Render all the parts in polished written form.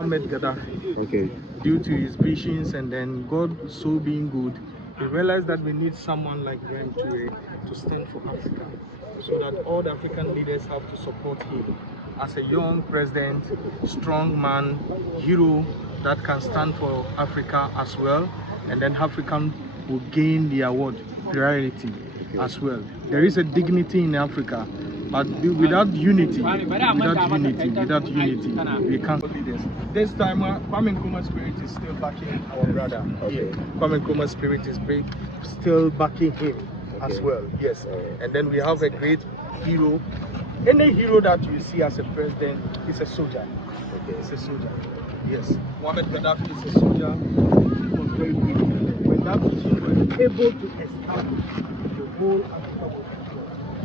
Ahmed Gaddafi. Okay. Due to his visions and then God so being good, he realized that we need someone like Ibrahim Traore to stand for Africa, so that all the African leaders have to support him as a young president, strong man, hero that can stand for Africa as well, and then African will gain the award priority as well. There is a dignity in Africa, but without unity, we can't leaders. This time, Kwame Nkrumah's spirit is still backing our brother. Okay. Kwame Nkrumah's spirit is still backing him as well. Yes. And then we have a great hero. Any hero that you see as a president is a soldier. Okay. It's a soldier. Yes. Muhammad Gaddafi is a soldier. He was very good. When that regime was able to establish the whole Africa was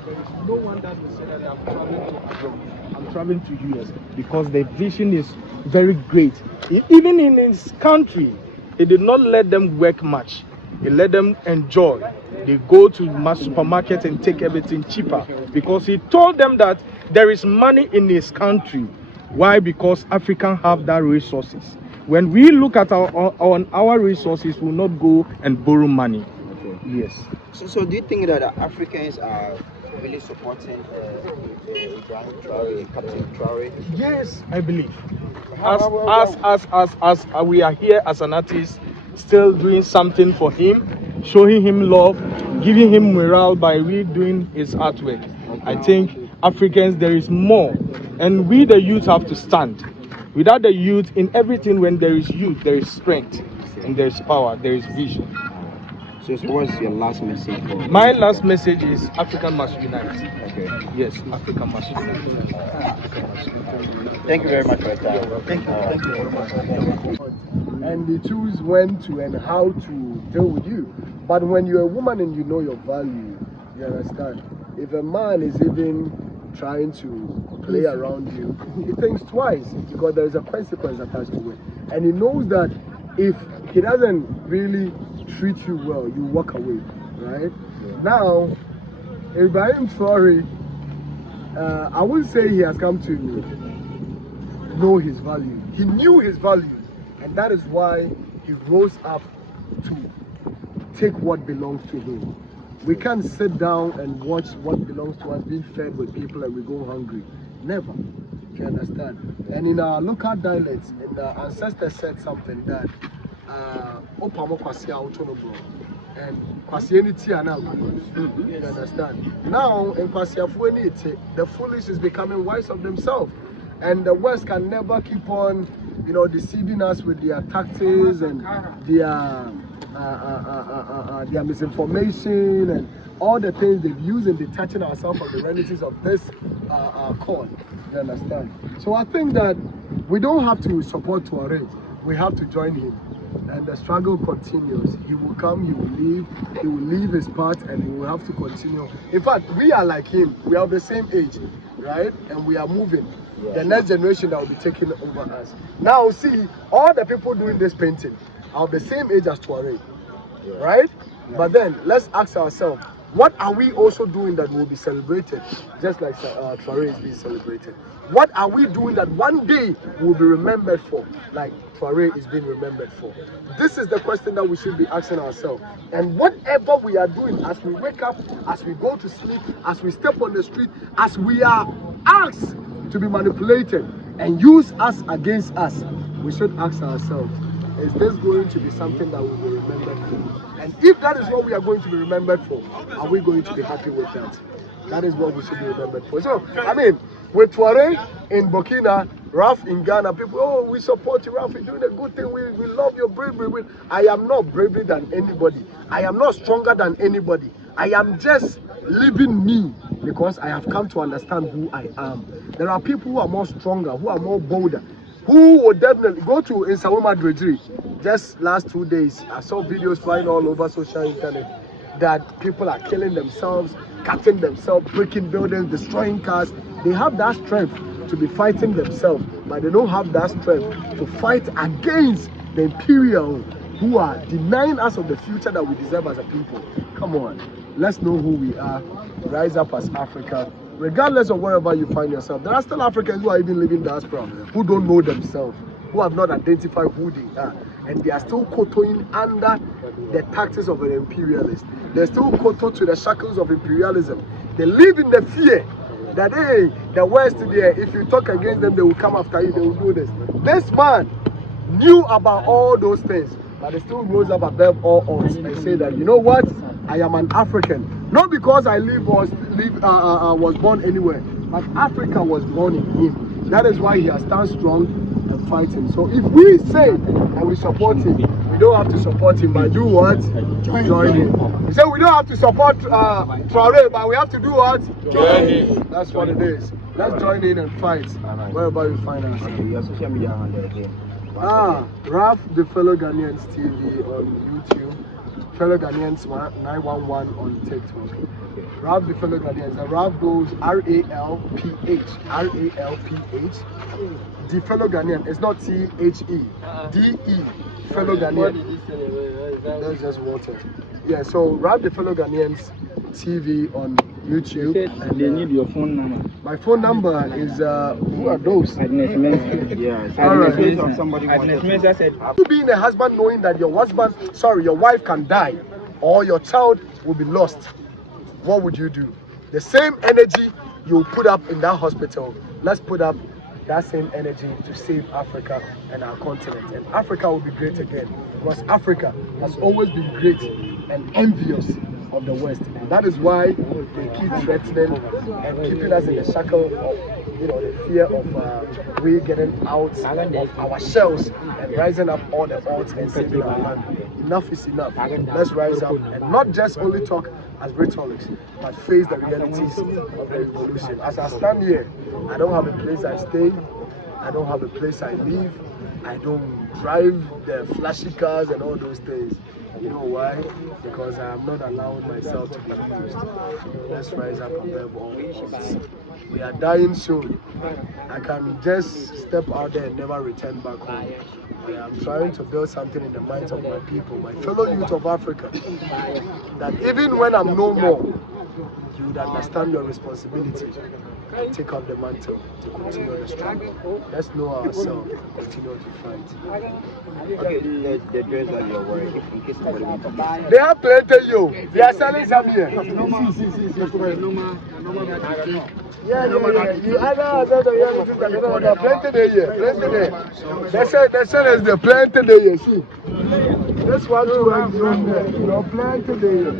there is no one that will say that I'm traveling to abroad. I'm traveling to US because the vision is very great. Even in his country, he did not let them work much. He let them enjoy. They go to mass supermarket and take everything cheaper because he told them that there is money in his country. Why? Because Africans have that resources. When we look at our resources, we will not go and borrow money. Okay. Yes. So do you think that Africans are really supporting Ibrahim Traore, Captain Traore? Yes, I believe. As we are here as an artist, still doing something for him, showing him love, giving him morale by redoing his artwork. Okay. I think Africans, there is more, and we the youth have to stand. Without the youth, in everything, when there is youth, there is strength, and there is power, there is vision. So what's your last message for? My last message is Africa must unite. Okay. Yes, Africa must unite. Thank you very much for your time. Thank you. Thank you very much. And they choose when to and how to deal with you. But when you're a woman and you know your value, you understand. If a man is even trying to play around you, he thinks twice because there is a consequence attached to it. And he knows that if he doesn't really treat you well, you walk away, right? Yeah. Now, Ibrahim Traore, I wouldn't say he has come to know his value. He knew his value, and that is why he rose up to take what belongs to him. We can't sit down and watch what belongs to us being fed with people and we go hungry. Never. You understand? And in our local dialects, the ancestors said something that Opamo Kwasi Autonomo and Kwasi Eniti you understand? Now in Kwasi Afueniti, the foolish is becoming wise of themselves. And the West can never keep on, deceiving us with their tactics and their misinformation and all the things they've used in detaching ourselves from the realities of this call. You understand? So I think that we don't have to support Traore. We have to join him. And the struggle continues. He will come, he will leave his part, and we will have to continue. In fact, we are like him. We are of the same age, right? And we are moving. Yeah. The next generation that will be taking over us. Now, see, all the people doing this painting are of the same age as Traore, right? Yeah. But then, let's ask ourselves, what are we also doing that will be celebrated, just like Traore is being celebrated? What are we doing that one day will be remembered for, like Traore is being remembered for? This is the question that we should be asking ourselves. And whatever we are doing, as we wake up, as we go to sleep, as we step on the street, as we are asked to be manipulated and use us against us, we should ask ourselves, is this going to be something that will be remembered for? And if that is what we are going to be remembered for, are we going to be happy with that? That is what we should be remembered for. So, I mean, with Traore in Burkina, Ralph in Ghana, people, oh, we support you, Ralph, you're doing a good thing, we love your bravery. I am not braver than anybody. I am not stronger than anybody. I am just living me because I have come to understand who I am. There are people who are more stronger, who are more bolder, who will definitely go to Insawoma Dredri. just last 2 days, I saw videos flying all over social internet that people are killing themselves, cutting themselves, breaking buildings, destroying cars. They have that strength to be fighting themselves, but they don't have that strength to fight against the imperial who are denying us of the future that we deserve as a people. Come on, let's know who we are, rise up as Africa, regardless of wherever you find yourself. There are still Africans who are even living diaspora, who don't know themselves, who have not identified who they are, and they are still kowtowing under the tactics of an imperialist. They're still kowtowed to the shackles of imperialism. They live in the fear that, hey, the West there, if you talk against them, they will come after you, they will do this. This man knew about all those things, but he still rose up above all odds and say that, you know what, I am an African. Not because I was born anywhere, but Africa was born in him. That is why he has stand strong and fighting. So if we say that we support him, we don't have to support him by do what? Join him. We say we don't have to support Traore, but we have to do what? Join him. That's what it is. Let's join in and fight wherever we find ourselves. Your social media handle again. Ralph the Fellow Ghanaians TV on YouTube, Fellow Ghanaians 911 on TikTok. Ralph the Fellow Ghanaians, and Ralph goes RALPH, the Fellow Ghanaian. It's not THE, DE, Fellow Ghanaian. That's just water. Yeah, so Ralph the Fellow Ghanaians TV on YouTube. And they need your phone number. My phone number is who are those? Yeah. All right. Somebody said, You being a husband knowing that your wife can die or your child will be lost, what would you do? The same energy you put up in that hospital, let's put up that same energy to save Africa and our continent. And Africa will be great again, because Africa has always been great and envious of the West. And that is why they keep threatening and keeping us in the shackle of, the fear of we getting out of our shells and rising up all the odds and saving our land. Enough is enough. Let's rise up and not just only talk as rhetorics, but face the realities of the revolution. As I stand here, I don't have a place I stay, I don't have a place I live, I don't drive the flashy cars and all those things. You know why? Because I am not allowing myself to be used. Let's rise up above all odds. We are dying soon. I can just step out there and never return back home. I am trying to build something in the minds of my people, my fellow youth of Africa, that even when I'm no more, you would understand your responsibility and take up the mantle to continue the struggle. Let's know ourselves, continue to fight. Okay, the dress that you're wearing, in case somebody wants to buy. They have plenty, yo. They are selling some here. Yeah. You either have plenty there here, plenty there. They say is the plenty there here. See, this one too has plenty there. Plenty there.